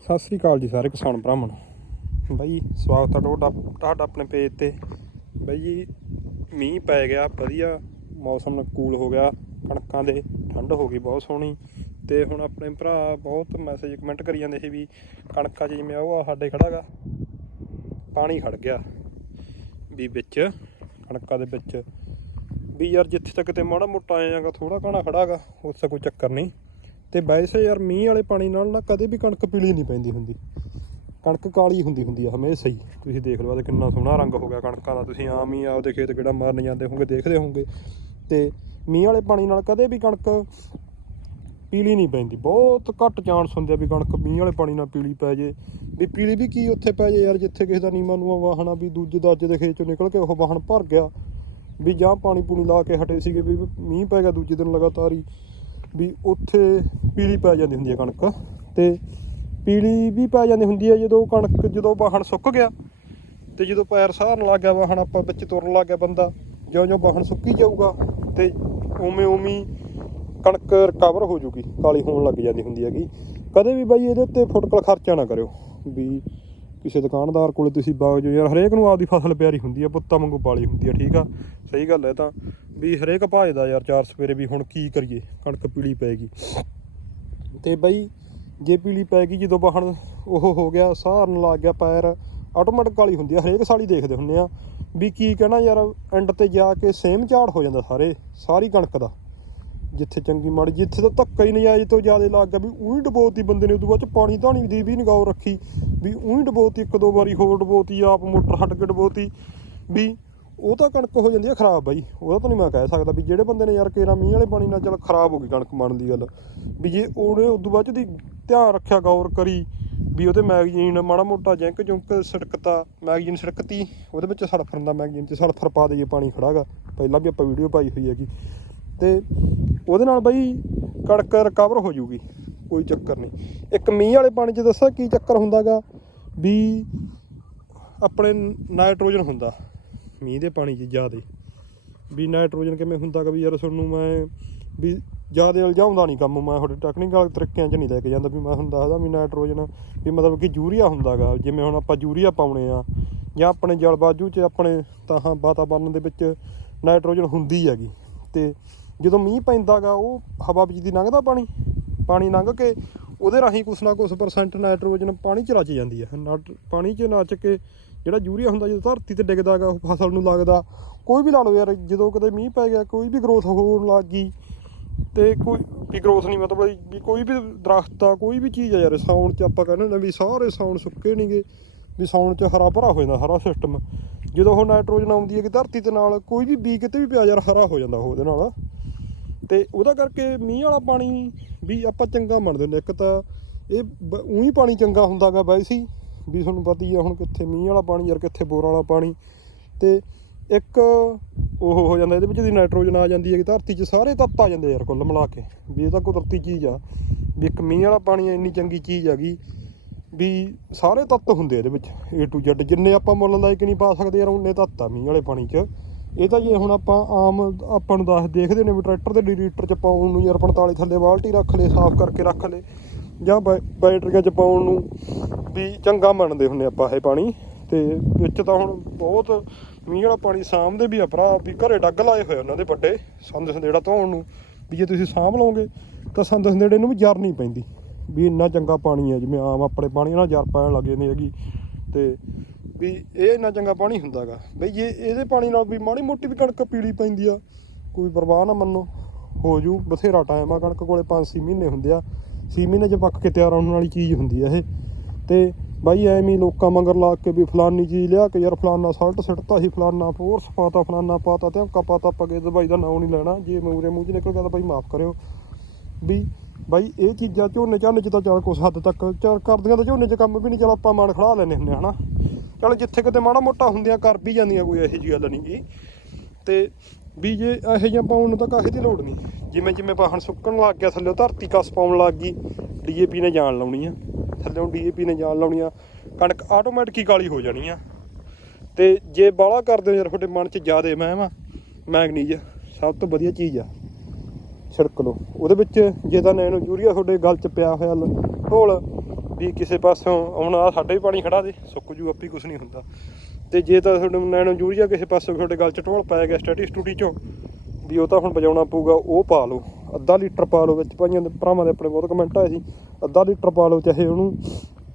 ਸਤਿ ਸ੍ਰੀ ਅਕਾਲ ਜੀ ਸਾਰੇ ਕਿਸਾਨ ਭਰਾਵਾਂ ਨੂੰ। ਬਾਈ, ਸਵਾਗਤ ਹੈ ਤੁਹਾਡਾ ਤੁਹਾਡਾ ਆਪਣੇ ਪੇਜ ਤੇ। ਬਾਈ ਜੀ, ਮੀਂਹ ਪੈ ਗਿਆ, ਵਧੀਆ। ਮੌਸਮ ਕੂਲ ਹੋ ਗਿਆ, ਕਣਕਾਂ ਦੇ, ਠੰਡ ਹੋ ਗਈ, ਬਹੁਤ ਸੋਹਣੀ। ਤੇ ਹੁਣ ਆਪਣੇ ਭਰਾ ਬਹੁਤ ਮੈਸੇਜ ਕਮੈਂਟ ਕਰੀ ਜਾਂਦੇ ਸੀ ਵੀ ਕਣਕਾਂ 'ਚ ਜਿਵੇਂ ਉਹ ਆ, ਸਾਡੇ ਖੜਾਗਾ ਪਾਣੀ ਖੜ ਗਿਆ। ਵੀ ਵਿੱਚ, ਕਣਕਾਂ ਦੇ ਵਿੱਚ। ਵੀ ਯਾਰ ਜਿੱਥੇ ਤੱਕ ਤੇ ਮਾੜਾ ਮੋਟਾ ਆਏਗਾ ਥੋੜਾ ਘਣਾ ਖੜਾਗਾ ਉਸ ਦਾ ਕੋਈ ਚੱਕਰ ਨਹੀਂ। ਤੇ ਵੈਸੇ ਯਾਰ ਮੀਂਹ ਵਾਲੇ ਪਾਣੀ ਨਾਲ ਨਾ ਕਦੇ ਵੀ ਕਣਕ ਪੀਲੀ ਨਹੀਂ ਪੈਂਦੀ ਹੁੰਦੀ। ਕਣਕ ਕਾਲੀ ਹੁੰਦੀ ਹੁੰਦੀ ਆ, ਹਮੇਸ਼ਾ ਹੀ। ਤੁਸੀਂ ਦੇਖ ਲਓ ਤੇ ਕਿੰਨਾ ਸੋਹਣਾ ਰੰਗ ਹੋ ਗਿਆ ਕਣਕਾਂ ਦਾ। ਤੁਸੀਂ ਆਮ ਹੀ ਆਪਦੇ ਖੇਤ ਕਿਹੜਾ ਮਾਰਨ ਜਾਂਦੇ ਹੋਗੇ ਦੇਖਦੇ ਹੋਗੇ ਤੇ ਮੀਂਹ ਵਾਲੇ ਪਾਣੀ ਨਾਲ ਕਦੇ ਵੀ ਕਣਕ ਪੀਲੀ ਨਹੀਂ ਪੈਂਦੀ। ਬਹੁਤ ਘੱਟ ਚਾਂਸ ਹੁੰਦੇ ਆ ਵੀ ਕਣਕ ਮੀਂਹ ਵਾਲੇ ਪਾਣੀ ਨਾਲ ਪੀਲੀ ਪੈ ਜੇ। ਵੀ ਪੀਲੀ ਵੀ ਕੀ ਉੱਥੇ ਪੈ ਜੇ ਯਾਰ, ਜਿੱਥੇ ਕਿਸੇ ਦਾ ਨੀਵਾਂ ਨੂੰ ਵਾਹਣਾ ਵੀ ਦੂਜੇ ਦਾਜੇ ਦੇ ਖੇਤ ਚੋਂ ਨਿਕਲ ਕੇ ਉਹ ਵਾਹਣ ਭਰ ਗਿਆ। ਵੀ ਜਾਂ ਪਾਣੀ ਪੂਣੀ ਲਾ ਕੇ ਹਟੇ ਸੀਗੇ, ਵੀ ਮੀਂਹ ਪੈ ਗਿਆ ਦੂਜੇ ਦਿਨ ਲਗਾਤਾਰ ਹੀ। ਵੀ ਉੱਥੇ ਪੀਲੀ ਪੈ ਜਾਂਦੀ ਹੁੰਦੀ ਹੈ ਕਣਕ ਤੇ ਪੀਲੀ ਵੀ ਪੈ ਜਾਂਦੀ ਹੁੰਦੀ ਹੈ ਜਦੋਂ ਕਣਕ ਜਦੋਂ ਵਾਹਣ ਸੁੱਕ ਗਿਆ ਤੇ ਜਦੋਂ ਪੈਰ ਸਾਰਨ ਲੱਗ ਗਿਆ ਵਾਹਣ ਆਪਾਂ ਵਿੱਚ ਤੁਰਨ ਲੱਗ ਗਿਆ ਬੰਦਾ, ਜਿਉਂ ਜਿਉਂ ਵਾਹਣ ਸੁੱਕੀ ਜਾਊਗਾ ਤੇ ਉਵੇਂ ਉਵੇਂ ਕਣਕ ਰਿਕਵਰ ਹੋ ਜੂਗੀ, ਕਾਲੀ ਹੋਣ ਲੱਗ ਜਾਂਦੀ ਹੁੰਦੀ ਹੈਗੀ। ਕਦੇ ਵੀ ਬਾਈ ਇਹਦੇ ਉੱਤੇ ਫੁਟਕਲ ਖਰਚਾ ਨਾ ਕਰਿਓ ਵੀ ਕਿਸੇ ਦੁਕਾਨਦਾਰ ਕੋਲੇ ਤੁਸੀਂ ਬਾਗ ਜੋ ਯਾਰ ਹਰੇਕ ਨੂੰ ਆਪਦੀ ਫਸਲ ਪਿਆਰੀ ਹੁੰਦੀ ਆ, ਪੁੱਤਾਂ ਵਾਂਗੂ ਪਾਲੀ ਹੁੰਦੀ ਆ, ਠੀਕ ਆ? ਸਹੀ ਗੱਲ ਹੈ ਤਾਂ। ਵੀ ਹਰੇਕ ਭਾਜਦਾ ਯਾਰ ਚਾਰ ਸਵੇਰੇ ਵੀ ਹੁਣ ਕੀ ਕਰੀਏ? ਕਣਕ ਪੀਲੀ ਪੈ ਗਈ। ਤੇ ਬਈ ਜੇ ਪੀਲੀ ਪੈ ਗਈ, ਜਦੋਂ ਬਾਹਣ ਉਹ ਹੋ ਗਿਆ, ਸਾਰਨ ਲੱਗ ਗਿਆ ਪੈਰ ਆਟੋਮੈਟਿਕ ਵਾਲੀ ਹੁੰਦੀ ਆ। ਹਰੇਕ ਸਾਲੀ ਦੇਖਦੇ ਹੁੰਨੇ ਆ। ਵੀ ਕੀ ਕਹਿਣਾ ਯਾਰ ਐਂਡ ਤੇ ਜਾ ਕੇ ਸੇਮ ਝਾੜ ਹੋ ਜਾਂਦਾ ਸਾਰੇ, ਸਾਰੀ ਕਣਕ ਦਾ। ਜਿੱਥੇ ਚੰਗੀ ਮਾੜੀ, ਜਿੱਥੇ ਤਾਂ ਧੱਕਾ ਹੀ ਨਜਾਇਜ਼ ਤੋਂ ਜ਼ਿਆਦਾ ਲੱਗ ਗਿਆ ਵੀ ਉਹੀ ਡਬੋਤੀ ਬੰਦੇ ਨੇ ਉਦੋਂ ਬਾਅਦ ਚ ਪਾਣੀ ਧਾਣੀ ਦੀ ਵੀ ਨਿਗਾਹ ਰੱਖੀ, ਵੀ ਉਹੀ ਡਬੋਤੀ ਇੱਕ ਦੋ ਵਾਰੀ ਹੋਰ ਡਬੋਤੀ, ਆਪ ਮੋਟਰ ਹੱਟ ਕੇ ਡਬੋਤੀ, ਵੀ ਉਹ ਤਾਂ ਕਣਕ ਹੋ ਜਾਂਦੀ ਆ, ਖਰਾਬ ਬਾਈ। ਉਹਦਾ ਤਾਂ ਨਹੀਂ ਮੈਂ ਕਹਿ ਸਕਦਾ ਵੀ ਜਿਹੜੇ ਬੰਦੇ ਨੇ ਯਾਰ ਕੇਰਾ ਮੀਂਹ ਵਾਲੇ ਪਾਣੀ ਨਾਲ ਚੱਲ ਖਰਾਬ ਹੋ ਗਈ ਕਣਕ ਮਣ ਦੀ ਗੱਲ, ਵੀ ਜੇ ਉਹਨੇ ਉਦੋਂ ਬਾਅਦ 'ਚ ਦੀ ਧਿਆਨ ਰੱਖਿਆ, ਗੌਰ ਕਰੀ, ਵੀ ਉਹਦੇ ਮੈਗਜ਼ੀਨ ਮਾੜਾ ਮੋਟਾ ਜੈਂਕ ਜੁੰਕ ਸੜਕਤਾ, ਮੈਗਜ਼ੀਨ ਸੜਕਤੀ, ਉਹਦੇ ਵਿੱਚ ਸਲਫਰ ਦਾ ਮੈਗਜ਼ੀਨ ਤੇ ਸਲਫਰ ਪਾ ਦਈਏ, ਪਾਣੀ ਖੜਾਗਾ ਪਹਿਲਾਂ ਵੀ ਆਪਾਂ ਵੀਡੀਓ ਪਾਈ ਹੋਈ ਹੈਗੀ। ਤੇ ਉਹਦੇ ਨਾਲ ਬਈ ਕਣਕ ਰਿਕਵਰ ਹੋ ਜੂਗੀ, ਕੋਈ ਚੱਕਰ ਨਹੀਂ। ਇੱਕ ਮੀਂਹ ਵਾਲੇ ਪਾਣੀ 'ਚ ਦੱਸਾਂ ਕੀ ਚੱਕਰ ਹੁੰਦਾਗਾ ਵੀ ਆਪਣੇ ਨਾਈਟ੍ਰੋਜਨ ਹੁੰਦਾ, ਮੀਂਹ ਦੇ ਪਾਣੀ 'ਚ ਜ਼ਿਆਦੇ। ਵੀ ਨਾਈਟ੍ਰੋਜਨ ਕਿਵੇਂ ਹੁੰਦਾ ਹੁੰਦਾਗਾ ਵੀ ਯਾਰ ਤੁਹਾਨੂੰ ਮੈਂ ਵੀ ਜ਼ਿਆਦਾ ਉਲਝਾਉਂਦਾ ਨਹੀਂ ਕੰਮ, ਮੈਂ ਤੁਹਾਡੇ ਟੈਕਨੀਕਲ ਤਰੀਕਿਆਂ 'ਚ ਨਹੀਂ ਲੈ ਕੇ ਜਾਂਦਾ ਵੀ ਮੈਂ ਤੁਹਾਨੂੰ ਦੱਸਦਾ ਵੀ ਨਾਈਟ੍ਰੋਜਨ ਵੀ ਮਤਲਬ ਕਿ ਯੂਰੀਆ ਹੁੰਦਾਗਾ, ਜਿਵੇਂ ਹੁਣ ਆਪਾਂ ਯੂਰੀਆ ਪਾਉਣੇ ਆ, ਜਾਂ ਆਪਣੇ ਜਲ ਬਾਜੂ 'ਚ ਆਪਣੇ ਤਾਂ ਵਾਤਾਵਰਨ ਦੇ ਵਿੱਚ ਨਾਈਟ੍ਰੋਜਨ ਹੁੰਦੀ ਹੈਗੀ। ਤੇ ਜਦੋਂ ਮੀਂਹ ਪੈਂਦਾਗਾ, ਉਹ ਹਵਾ ਵਿੱਚ ਦੀ ਲੰਘਦਾ ਪਾਣੀ ਪਾਣੀ ਲੰਘ ਕੇ ਉਹਦੇ ਰਾਹੀਂ ਕੁਛ ਨਾ ਕੁਛ ਪਰਸੈਂਟ ਨਾਈਟ੍ਰੋਜਨ ਪਾਣੀ 'ਚ ਰਚ ਜਾਂਦੀ ਹੈ। ਨਾਟ- ਪਾਣੀ 'ਚ ਨੱਚ ਕੇ ਜਿਹੜਾ ਯੂਰੀਆ ਹੁੰਦਾ, ਜਦੋਂ ਧਰਤੀ ਤੇ ਡਿੱਗਦਾਗਾ, ਉਹ ਫਸਲ ਨੂੰ ਲੱਗਦਾ, ਕੋਈ ਵੀ ਲਾ ਲਓ ਯਾਰ, ਜਦੋਂ ਕਦੇ ਮੀਂਹ ਪੈ ਗਿਆ, ਕੋਈ ਵੀ ਗਰੋਥ ਹੋਣ ਲੱਗ ਗਈ ਤੇ ਕੋਈ ਵੀ ਗਰੋਥ ਨਹੀਂ, ਮਤਲਬ ਵੀ ਕੋਈ ਵੀ ਦਰਖਤ ਆ, ਕੋਈ ਵੀ ਚੀਜ਼ ਆ ਯਾਰ, ਸਾਉਣ 'ਚ ਆਪਾਂ ਕਹਿੰਦੇ ਨੇ ਵੀ ਸਾਰੇ ਸਾਉਣ ਸੁੱਕੇ ਨਹੀਂਗੇ ਵੀ ਸਾਉਣ 'ਚ ਹਰਾ ਭਰਾ ਹੋ ਜਾਂਦਾ, ਹਰਾ ਸਿਸਟਮ ਜਦੋਂ ਉਹ ਨਾਈਟ੍ਰੋਜਨ ਆਉਂਦੀ ਹੈ ਕਿ ਧਰਤੀ ਦੇ ਨਾਲ, ਕੋਈ ਵੀ ਬੀ ਕਿਤੇ ਵੀ ਪਿਆ ਯਾਰ, ਹਰਾ ਹੋ ਜਾਂਦਾ ਉਹ ਉਹਦੇ ਨਾਲ। ਤੇ ਉਹਦਾ ਕਰਕੇ ਮੀਂਹ ਵਾਲਾ ਪਾਣੀ ਵੀ ਆਪਾਂ ਚੰਗਾ ਮੰਨਦੇ ਨੇ ਇੱਕ ਤਾਂ ਇਹ ਉਹੀ ਪਾਣੀ ਚੰਗਾ ਹੁੰਦਾਗਾ ਵੈਸੇ ਹੀ ਵੀ ਤੁਹਾਨੂੰ ਪਤਾ ਹੀ ਆ ਹੁਣ ਕਿੱਥੇ ਮੀਂਹ ਵਾਲਾ ਪਾਣੀ ਯਾਰ ਕਿੱਥੇ ਬੋਰ ਵਾਲਾ ਪਾਣੀ। ਤੇ ਇੱਕ ਉਹ ਹੋ ਜਾਂਦਾ, ਇਹਦੇ ਵਿੱਚ ਦੀ ਨਾਈਟ੍ਰੋਜਨ ਆ ਜਾਂਦੀ ਹੈ ਕਿ ਧਰਤੀ 'ਚ ਸਾਰੇ ਤੱਤ ਆ ਜਾਂਦੇ ਯਾਰ ਕੁੱਲ ਮਿਲਾ ਕੇ, ਵੀ ਇਹ ਤਾਂ ਕੁਦਰਤੀ ਚੀਜ਼ ਆ। ਵੀ ਇੱਕ ਮੀਂਹ ਵਾਲਾ ਪਾਣੀ ਇੰਨੀ ਚੰਗੀ ਚੀਜ਼ ਹੈਗੀ, ਵੀ ਸਾਰੇ ਤੱਤ ਹੁੰਦੇ ਇਹਦੇ ਵਿੱਚ, A to Z, ਜਿੰਨੇ ਆਪਾਂ ਮੁੱਲ ਲਾਇਕ ਨਹੀਂ ਪਾ ਸਕਦੇ ਯਾਰ ਉਹਨੇ ਤੱਤ ਆ ਮੀਂਹ ਵਾਲੇ ਪਾਣੀ 'ਚ। ਇਹ ਤਾਂ ਜੇ ਹੁਣ ਆਪਾਂ ਆਮ ਆਪਾਂ ਨੂੰ ਦੱਸ ਦੇਖਦੇ ਨੇ ਵੀ ਟਰੈਕਟਰ ਦੇ ਲੀਟਰ 'ਚ ਪਾਉਣ ਨੂੰ ਯਾਰ 45 ਥੱਲੇ ਬਾਲਟੀ ਰੱਖ ਲੇ, ਸਾਫ਼ ਕਰਕੇ ਰੱਖ ਲੇ, ਜਾਂ ਬੈ- ਬੈਟਰੀਆਂ 'ਚ ਪਾਉਣ ਨੂੰ ਵੀ ਚੰਗਾ ਮੰਨਦੇ ਹੁੰਨੇ ਆਪਾਂ ਇਹ ਪਾਣੀ। ਤੇ ਵਿੱਚ ਤਾਂ ਹੁਣ ਬਹੁਤ ਮੀਂਹ ਵਾਲਾ ਪਾਣੀ ਸਾਂਭਦੇ ਵੀ ਆ ਭਰਾ, ਵੀ ਘਰੇ ਡੱਗ ਲਾਏ ਹੋਏ ਉਹਨਾਂ ਦੇ ਵੱਡੇ, ਸੰਦ ਸੰਦੇੜਾ ਧੋਣ ਨੂੰ, ਵੀ ਜੇ ਤੁਸੀਂ ਸਾਂਭ ਲਓਗੇ ਤਾਂ ਸੰਦ ਸੰਦੇੜੇ ਨੂੰ ਵੀ ਜਰ ਨਹੀਂ ਪੈਂਦੀ। ਵੀ ਇੰਨਾ ਚੰਗਾ ਪਾਣੀ ਹੈ ਜਿਵੇਂ ਆਮ ਆਪਣੇ ਪਾਣੀ ਨਾਲ ਜਰ ਪੈਣ ਲੱਗੇ ਨੇ ਹੈਗੀ। ਤੇ ਵੀ ਇਹ ਇੰਨਾ ਚੰਗਾ ਪਾਣੀ ਹੁੰਦਾਗਾ। ਬਈ ਜੇ ਇਹਦੇ ਪਾਣੀ ਨਾਲ ਵੀ ਮਾੜੀ ਮੋਟੀ ਵੀ ਕਣਕ ਪੀਲੀ ਪੈਂਦੀ ਆ, ਕੋਈ ਪਰਵਾਹ ਨਾ ਮੰਨੋ, ਹੋ ਜੂ, ਬਥੇਰਾ ਟਾਈਮ ਆ, ਕਣਕ ਕੋਲੇ 5-6 ਮਹੀਨੇ ਹੁੰਦੇ ਆ। 6 ਮਹੀਨੇ ਚ ਪੱਕ ਕੇ ਤਿਆਰ ਹੋਣ ਵਾਲੀ ਚੀਜ਼ ਹੁੰਦੀ ਆ ਇਹ। ਤੇ ਬਾਈ ਐਵੇਂ ਲੋਕਾਂ ਮੰਗਰ ਲਾ ਕੇ ਵੀ ਫਲਾਨੀ ਚੀਜ਼ ਲਿਆ ਕੇ ਯਾਰ ਫਲਾਨਾ ਸਾਲਟ ਸਿੱਟਤਾ ਸੀ, ਫਲਾਨਾ ਫੋਰਸ ਪਾਤਾ, ਫਲਾਨਾ ਪਾਤਾ ਤੇ ਹੱਕਾ ਪਾਤਾ ਪਗੇ ਦਵਾਈ ਦਾ ਨਾਂ ਨਹੀਂ ਲੈਣਾ, ਜੇ ਮੂਰੇ ਮੂੰਹ ਚ ਨਿਕਲ ਗਿਆ ਤਾਂ ਬਾਈ ਮਾਫ ਕਰਿਓ। ਵੀ ਬਾਈ ਇਹ ਚੀਜ਼ਾਂ ਝੋਨੇ ਝਾਨੇ ਚ ਤਾਂ ਚੱਲ ਕੁਛ ਹੱਦ ਤੱਕ, ਚੱਲ ਕਰਦੀਆਂ ਤਾਂ ਝੋਨੇ ਚ ਕੰਮ ਵੀ ਨਹੀਂ, ਚੱਲ ਆਪਾਂ ਮਨ ਖੜਾ ਲੈਨੇ ਹੁੰਦੇ ਹਨਾ? ਚਲ ਜਿੱਥੇ ਕਿਤੇ ਮਾੜਾ ਮੋਟਾ ਹੁੰਦੀਆਂ, ਕਰ ਵੀ ਜਾਂਦੀਆਂ ਕੋਈ ਇਹੋ ਜਿਹੀ ਗੱਲ ਨਹੀਂ ਗੀ। ਤੇ ਵੀ ਜੇ ਇਹੋ ਜਿਹੀਆਂ ਪਾਉਣ ਨੂੰ ਤਾਂ ਕਾਹੇ ਦੀ ਲੋੜ ਨਹੀਂ। ਜਿਵੇਂ ਜਿਵੇਂ ਬਾਹਣ ਸੁੱਕਣ ਲੱਗ ਗਿਆ, ਥੱਲੇ ਧਰਤੀ ਕਸ ਪਾਉਣ ਲੱਗ ਗਈ, ਡੀਏਪੀ ਨੇ ਜਾਨ ਲਾਉਣੀ ਆ। ਥੱਲੇੋਂ ਡੀਏਪੀ ਨੇ ਜਾਨ ਲਾਉਣੀ ਆ, ਕਣਕ ਆਟੋਮੈਟਿਕ ਹੀ ਕਾਲੀ ਹੋ ਜਾਣੀ ਆ। ਤੇ ਜੇ ਬਾਲਾ ਕਰਦੇ ਯਾਰ, ਤੁਹਾਡੇ ਮਨ 'ਚ ਜ਼ਿਆਦੇ ਮਹਿਮ ਆ, ਮੈਗਨੀਜ ਸਭ ਤੋਂ ਵਧੀਆ ਚੀਜ਼ ਆ, ਛਿੜਕ ਲਓ। ਉਹਦੇ ਵਿੱਚ ਜੇ ਤਾਂ ਨੈਨੋ ਯੂਰੀਆ ਤੁਹਾਡੇ ਗਲ 'ਚ ਪਿਆ ਹੋਇਆ ਢੋਲ ਵੀ ਕਿਸੇ ਪਾਸੋਂ ਹੁਣ ਆ ਸਾਡੇ ਵੀ ਪਾਣੀ ਖੜਾ ਦੇ ਸੁੱਕ ਜੂ, ਆਪੀ ਕੁਝ ਨਹੀਂ ਹੁੰਦਾ। ਤੇ ਜੇ ਤਾਂ ਤੁਹਾਡੇ ਨੈਣੋ ਯੂਰੀਆ ਕਿਸੇ ਪਾਸੋਂ ਤੁਹਾਡੇ ਗਲ ਚ ਢੋਲ ਪਾਇਆ ਗਿਆ ਸਟੈਟੀ ਸਟੂਡੀ ਚੋਂ, ਵੀ ਉਹ ਤਾਂ ਹੁਣ ਬਜਾਉਣਾ ਪਊਗਾ, ਉਹ ਪਾ ਲਓ। ਅੱਧਾ ਲੀਟਰ ਪਾ ਲਓ ਵਿੱਚ, ਭਾਈਆਂ ਦੇ ਭਰਾਵਾਂ ਦੇ ਆਪਣੇ ਬਹੁਤ ਕਮੈਂਟ ਆਏ ਸੀ। ਅੱਧਾ ਲੀਟਰ ਪਾ ਲਓ, ਚਾਹੇ ਉਹਨੂੰ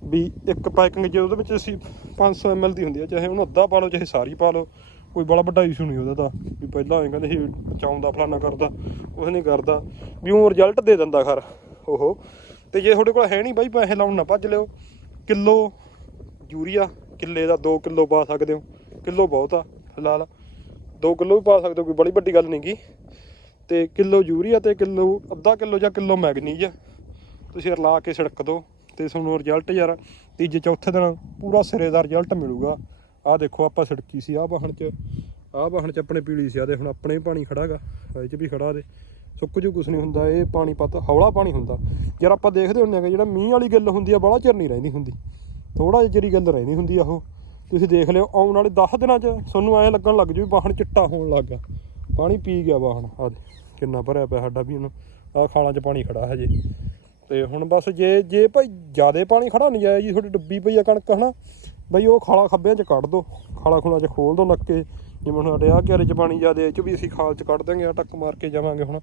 ਵੀ ਇੱਕ ਪੈਕਿੰਗ ਜੇ ਉਹਦੇ ਵਿੱਚ ਅਸੀਂ 500 ml ਦੀ ਹੁੰਦੀ ਆ, ਚਾਹੇ ਉਹਨੂੰ ਅੱਧਾ ਪਾ ਲਓ, ਚਾਹੇ ਸਾਰੀ ਪਾ ਲਓ, ਕੋਈ ਬੜਾ ਵੱਡਾ ਇਸ਼ੂ ਨਹੀਂ ਉਹਦਾ ਤਾਂ, ਵੀ ਪਹਿਲਾਂ ਐਂ ਕਹਿੰਦੇ ਸੀ ਬਚਾਉਂਦਾ ਫਲਾਨਾ ਕਰਦਾ ਉਹ ਨਹੀਂ ਕਰਦਾ, ਵੀ ਉਹ ਰਿਜ਼ਲਟ ਦੇ ਦਿੰਦਾ ਖਰ ਉਹ ਤੇ ਜੇ ਤੁਹਾਡੇ ਕੋਲ ਹੈ ਨਹੀਂ ਬਾਈ, ਪੈਸੇ ਲਾਉਣ ਨਾ ਭੱਜ ਲਿਓ। ਕਿਲੋ ਯੂਰੀਆ ਕਿੱਲੇ ਦਾ 2 ਕਿਲੋ ਪਾ ਸਕਦੇ ਹੋ। ਕਿਲੋ ਬਹੁਤ ਆ, ਫਿਲਹਾਲ। 2 ਕਿਲੋ ਵੀ ਪਾ ਸਕਦੇ ਹੋ, ਕੋਈ ਬੜੀ ਵੱਡੀ ਗੱਲ ਨਹੀਂ ਗੀ ਤੇ ਕਿਲੋ ਯੂਰੀਆ ਤੇ ਕਿਲੋ ਅੱਧਾ ਕਿਲੋ ਜਾਂ ਕਿਲੋ ਮੈਗਨੀਜ ਤੁਸੀਂ ਰਲਾ ਕੇ ਛਿੜਕ ਦਿਓ ਤੇ ਤੁਹਾਨੂੰ ਰਿਜ਼ਲਟ ਯਾਰ ਤੀਜੇ, ਚੌਥੇ ਦਿਨ ਪੂਰਾ ਸਿਰੇ ਦਾ ਰਿਜ਼ਲਟ ਮਿਲੂਗਾ। ਆਹ ਦੇਖੋ, ਆਪਾਂ ਛਿੜਕੀ ਸੀ ਆਹ ਵਾਹਣ ਚ। ਆਹ ਵਾਹਣ ਚ ਆਪਣੇ ਪੀਲੀ ਸੀ ਆ ਦੇ ਹੁਣ ਆਪਣੇ ਵੀ ਪਾਣੀ ਖੜਾਗਾ, ਇਹ ਚ ਵੀ ਖੜਾ ਦੇ। ਸੁੱਕ ਜੂ ਕੁਛ ਨਹੀਂ ਹੁੰਦਾ, ਇਹ ਪਾਣੀ ਪਤ, ਹੌਲਾ ਪਾਣੀ ਹੁੰਦਾ। ਯਾਰ ਆਪਾਂ ਦੇਖਦੇ ਹੁੰਦੇ ਆ ਕਿ ਜਿਹੜਾ ਮੀਂਹ ਵਾਲੀ ਗੱਲ ਹੁੰਦੀ ਆ ਬੜਾ ਚਿਰ ਨਹੀਂ ਰਹਿੰਦੀ ਹੁੰਦੀ। ਥੋੜਾ ਜਿਹਾ ਜਿਹੜੀ ਗੱਲ ਰਹਿੰਦੀ ਹੁੰਦੀ ਆ ਉਹ। ਤੁਸੀਂ ਦੇਖ ਲਿਓ, ਆਉਣ ਵਾਲੇ 10 ਦਿਨਾਂ 'ਚ ਤੁਹਾਨੂੰ ਐਂ ਲੱਗਣ ਲੱਗ ਜੂ ਵੀ ਵਾਹਣ ਚਿੱਟਾ ਹੋਣ ਲੱਗ ਗਿਆ। ਪਾਣੀ ਪੀ ਗਿਆ ਵਾਹਣ ਆ ਕਿੰਨਾ ਭਰਿਆ ਪਿਆ ਸਾਡਾ ਵੀ ਹੁਣ ਆ ਖਾਲਾਂ 'ਚ ਪਾਣੀ ਖੜਾ ਹਜੇ। ਤੇ ਹੁਣ ਬਸ ਜੇ ਜੇ ਭਾਈ ਜਿਆਦੇ ਪਾਣੀ ਖੜਾ ਨਹੀਂ ਜਾਇਆ ਜੀ, ਤੁਹਾਡੀ ਡੱਬੀ ਪਈ ਆ ਕਣਕ, ਹਨਾ। ਬਈ ਉਹ ਖਾਲਾ ਖੱਬਿਆਂ 'ਚ ਕੱਢ ਦੋ, ਖਾਲਾ ਖੁਲਾ 'ਚ ਖੋਲ ਦੋ ਨੱਕੇ। ਜਿਵੇਂ ਹੁਣ ਸਾਡੇ ਆਹ ਕਿਆਰੇ 'ਚ ਪਾਣੀ ਜਿਆਦੇ ਇਹ 'ਚ ਵੀ ਅਸੀਂ ਖਾਲ 'ਚ ਕੱਢ ਦਾਂਗੇ ਆ ਟੱਕ ਮਾਰ ਕੇ ਜਾਵਾਂਗੇ ਹੁਣ।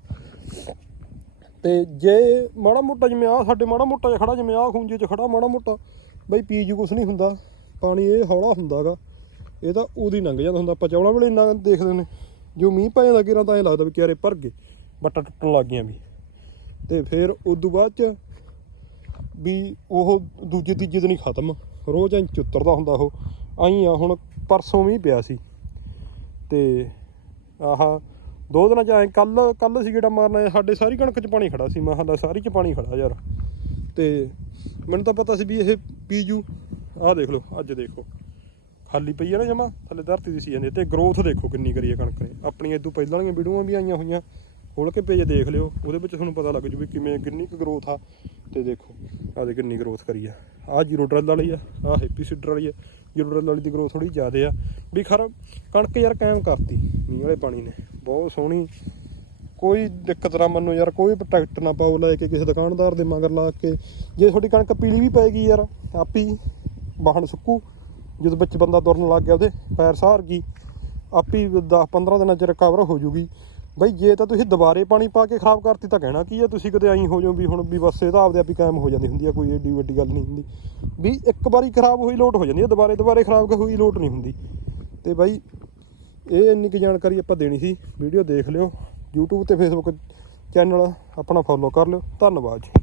ਤੇ ਜੇ ਮਾੜਾ ਮੋਟਾ ਜਿਵੇਂ ਆ ਸਾਡੇ ਮਾੜਾ ਮੋਟਾ ਜਿਹਾ ਖੜਾ, ਜਿਵੇਂ ਆ ਖੂੰਜੇ 'ਚ ਖੜਾ ਮਾੜਾ ਮੋਟਾ, ਬਈ ਪੀ ਜੂ ਕੁਛ ਨਹੀਂ ਹੁੰਦਾ, ਪਾਣੀ ਇਹ ਹੌਲਾ ਹੁੰਦਾਗਾ ਇਹ ਤਾਂ ਉਹਦੀ ਲੰਘ ਜਾਂਦਾ ਹੁੰਦਾ, ਆਪਾਂ ਚੌਲਾਂ ਵੇਲੇ ਇੰਨਾ ਦੇਖਦੇ ਨੇ। ਜੋ ਮੀਂਹ ਪੈ ਜਾਂਦਾ ਕਿਰਾਂ ਤਾਂ ਐਂ ਲੱਗਦਾ ਵੀ ਕਿਆਰੇ ਭਰ ਗਏ ਬੱਟਾ ਟੁੱਟਣ ਲੱਗ ਗਈਆਂ ਵੀ। ਤੇ ਫਿਰ ਉਦੋਂ ਬਾਅਦ ਚ ਵੀ ਉਹ ਦੂਜੇ ਤੀਜੇ ਦਿਨ ਹੀ ਖਤਮ, ਰੋਜ਼ ਐਂ ਚੁੱਤਰਦਾ ਹੁੰਦਾ ਉਹ। ਆਈ ਆ, ਹੁਣ ਪਰਸੋਂ ਵੀ ਪਿਆ ਸੀ। ਤੇ ਆਹ ਦੋ ਦਿਨਾਂ ਚ ਐ ਕੱਲ ਕੱਲ ਸੀ ਗੇੜਾ ਮਾਰਨਾ, ਸਾਡੇ ਸਾਰੀ ਕਣਕ ਚ ਪਾਣੀ ਖੜਾ ਸੀ, ਮੈਂ ਹਾਲਾ ਸਾਰੀ ਚ ਪਾਣੀ ਖੜਾ ਯਾਰ। ਤੇ ਮੈਨੂੰ ਤਾਂ ਪਤਾ ਸੀ ਵੀ ਇਹ ਪੀਜੂ, ਆਹ ਦੇਖ ਲਓ, ਅੱਜ ਦੇਖੋ। ਖਾਲੀ ਪਈ ਆ ਨਾ ਜਮਾ, ਥੱਲੇ ਧਰਤੀ ਦੀ ਸੀ ਜਾਂਦੀ ਤੇ ਗਰੋਥ ਦੇਖੋ ਕਿੰਨੀ ਕਰੀ ਹੈ ਕਣਕ ਨੇ। ਆਪਣੀਆਂ ਇਦੋਂ ਪਹਿਲਾਂ ਵਾਲੀਆਂ ਵੀਡੀਓਆਂ ਵੀ ਆਈਆਂ ਹੋਈਆਂ ਖੋਲ ਕੇ ਪੇਜ ਦੇਖ ਲਿਓ, ਉਹਦੇ ਵਿੱਚ ਤੁਹਾਨੂੰ ਪਤਾ ਲੱਗ ਜੂ ਵੀ ਕਿਵੇਂ, ਕਿੰਨੀ ਕੁ ਗਰੋਥ ਆ। ਤੇ ਦੇਖੋ, ਆਹ ਦੇ ਕਿੰਨੀ ਗਰੋਥ ਕਰੀ ਆ। ਆਹ ਜੀਰੋ ਡਰਲ ਵਾਲੀ ਆ, ਆਹ ਹੈਪੀ ਸੀਡਰ ਵਾਲੀ ਆ। ਜੀਰੋ ਡਰਲ ਵਾਲੀ ਦੀ ਗਰੋਥ ਥੋੜੀ ਜ਼ਿਆਦਾ ਆ। ਵੀ ਖਰ ਕਣਕ ਯਾਰ ਕਾਇਮ ਕਰਤੀ, ਮੀਂਹ ਵਾਲੇ ਪਾਣੀ ਨੇ। ਬਹੁਤ ਸੋਹਣੀ। ਕੋਈ ਦਿੱਕਤ ਨਾ ਮੰਨੋ ਯਾਰ, ਕੋਈ ਪ੍ਰੋਟੈਕਟ ਨਾ ਪਾਓ ਲੈ ਕੇ ਕਿਸੇ ਦੁਕਾਨਦਾਰ ਦੇ ਮਗਰ ਲਾ ਕੇ। ਜੇ ਤੁਹਾਡੀ ਕਣਕ ਪੀਲੀ ਵੀ ਪਏਗੀ ਯਾਰ, ਆਪੀ ਬਾਹਣ ਸੁੱਕੂ। ਜਦੋਂ ਵਿੱਚ ਬੰਦਾ ਤੁਰਨ ਲੱਗ ਗਿਆ, ਉਹਦੇ ਪੈਰ ਸਾਰ ਗਈ। ਆਪੀ 10 15 ਦਿਨਾਂ ਚ ਰਿਕਵਰ ਹੋ ਜੂਗੀ। ਬਈ ਜੇ ਤਾਂ ਤੁਸੀਂ ਦੁਬਾਰੇ ਪਾਣੀ ਪਾ ਕੇ ਖਰਾਬ ਕਰਤੀ ਤਾਂ ਕਹਿਣਾ ਕੀ ਹੈ ਤੁਸੀਂ ਕਦੇ ਐਂ ਹੋ ਜਾਓ ਵੀ ਹੁਣ ਵੀ ਬਸ ਤਾਂ ਆਪਦੇ ਆਪ ਹੀ ਕਾਇਮ ਹੋ ਜਾਂਦੀ ਹੁੰਦੀ ਆ, ਕੋਈ ਏਡੀ ਵੱਡੀ ਗੱਲ ਨਹੀਂ ਹੁੰਦੀ। ਵੀ ਇੱਕ ਵਾਰੀ ਖਰਾਬ ਹੋਈ ਲੋਟ ਹੋ ਜਾਂਦੀ ਹੈ ਦੁਬਾਰੇ ਦੁਬਾਰੇ ਖਰਾਬ ਹੋਈ ਲੋਟ ਨਹੀਂ ਹੁੰਦੀ। ਤੇ ਬਾਈ ਇਹ ਇੰਨੀ ਕੁ ਜਾਣਕਾਰੀ ਆਪਾਂ ਦੇਣੀ ਸੀ, ਵੀਡੀਓ ਦੇਖ ਲਿਓ, YouTube ਤੇ Facebook ਚੈਨਲ ਆਪਣਾ ਫੋਲੋ ਕਰ ਲਿਓ, ਧੰਨਵਾਦ ਜੀ।